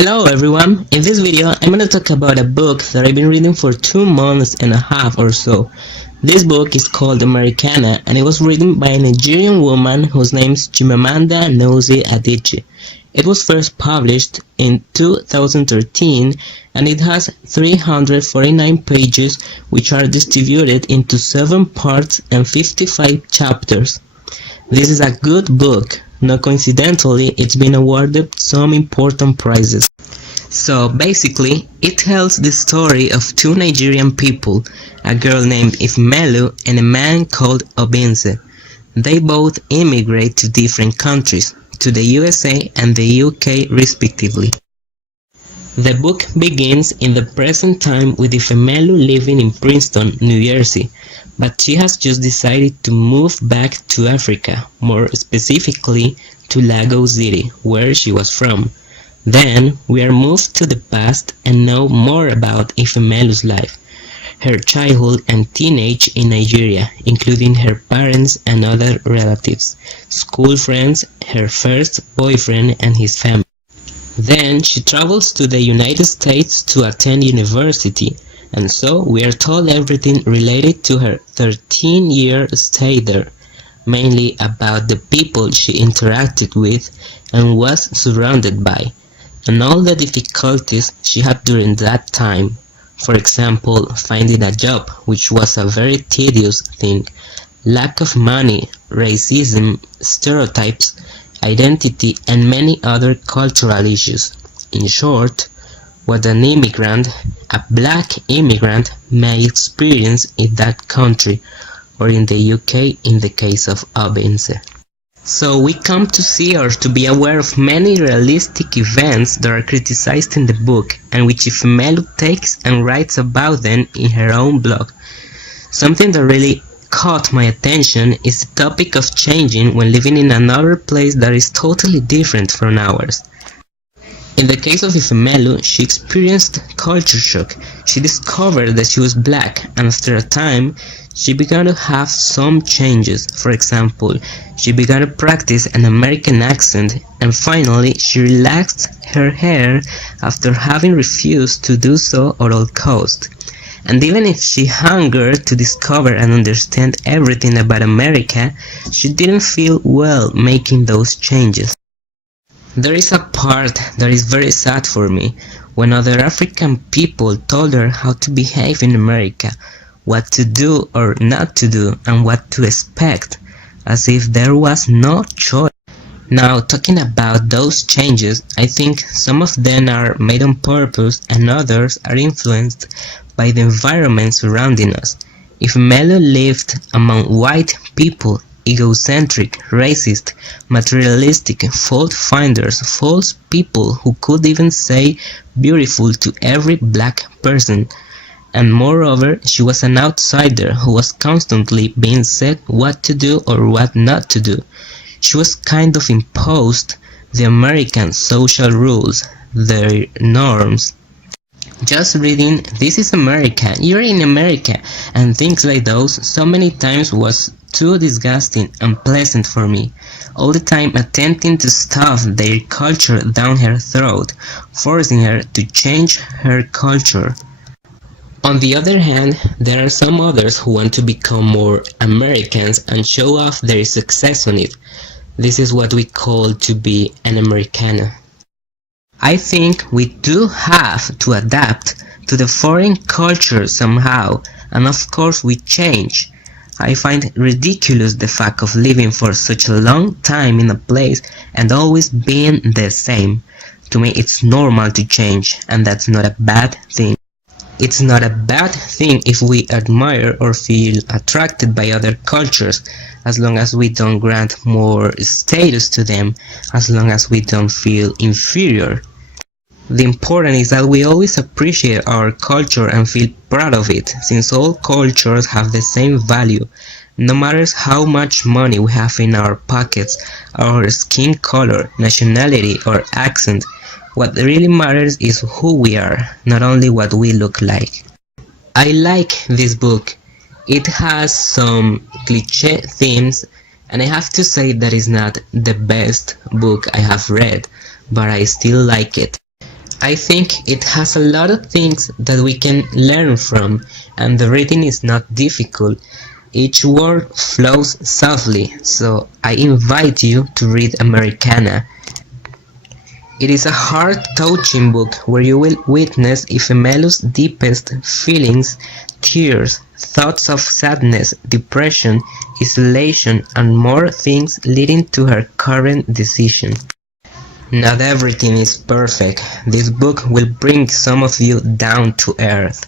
Hello everyone, in this video I'm going to talk about a book that I've been reading for 2 months and a half or so. This book is called Americanah and it was written by a Nigerian woman whose name is Chimamanda Gnozi Adichie. It was first published in 2013 and it has 349 pages which are distributed into 7 parts and 55 chapters. This is a good book. Not coincidentally, it's been awarded some important prizes. So basically, it tells the story of 2 Nigerian people, a girl named Ifemelu and a man called Obinze. They both immigrate to different countries, to the USA and the UK respectively. The book begins in the present time with Ifemelu living in Princeton, New Jersey, but she has just decided to move back to Africa, more specifically to Lagos City, where she was from. Then we are moved to the past and know more about Ifemelu's life, her childhood and teenage in Nigeria, including her parents and other relatives, school friends, her first boyfriend and his family. Then she travels to the United States to attend university, and so we are told everything related to her 13-year stay there, mainly about the people she interacted with and was surrounded by, and all the difficulties she had during that time. For example, finding a job, which was a very tedious thing, lack of money, racism, stereotypes, identity, and many other cultural issues. In short, what an immigrant, a black immigrant, may experience in that country, or in the UK in the case of Obinze. So we come to see or to be aware of many realistic events that are criticized in the book, and which Ifemelu takes and writes about them in her own blog. Something that really caught my attention is the topic of changing when living in another place that is totally different from ours. In the case of Ifemelu, she experienced culture shock. She discovered that she was black, and after a time, she began to have some changes. For example, she began to practice an American accent, and finally, she relaxed her hair after having refused to do so at all costs. And even if she hungered to discover and understand everything about America, she didn't feel well making those changes. There is a part that is very sad for me, when other African people told her how to behave in America, what to do or not to do, and what to expect, as if there was no choice. Now, talking about those changes, I think some of them are made on purpose and others are influenced by the environment surrounding us. Ifemelu lived among white people, egocentric, racist, materialistic, fault finders, false people who could even say beautiful to every black person. And moreover, she was an outsider who was constantly being said what to do or what not to do. She was kind of imposed the American social rules, their norms. Just reading, "This is America, you're in America," and things like those so many times was too disgusting and unpleasant for me, all the time attempting to stuff their culture down her throat, forcing her to change her culture. On the other hand, there are some others who want to become more Americans and show off their success on it. This is what we call to be an Americanah. I think we do have to adapt to the foreign culture somehow, and of course we change. I find ridiculous the fact of living for such a long time in a place and always being the same. To me it's normal to change, and that's not a bad thing. It's not a bad thing if we admire or feel attracted by other cultures, as long as we don't grant more status to them, as long as we don't feel inferior. The important is that we always appreciate our culture and feel proud of it, since all cultures have the same value, no matter how much money we have in our pockets, our skin color, nationality or accent. What really matters is who we are, not only what we look like. I like this book. It has some cliché themes, and I have to say that it's not the best book I have read, but I still like it. I think it has a lot of things that we can learn from, and the reading is not difficult. Each word flows softly, so I invite you to read Americanah. It is a heart-touching book where you will witness Ifemelu's deepest feelings, tears, thoughts of sadness, depression, isolation, and more things leading to her current decision. Not everything is perfect. This book will bring some of you down to earth.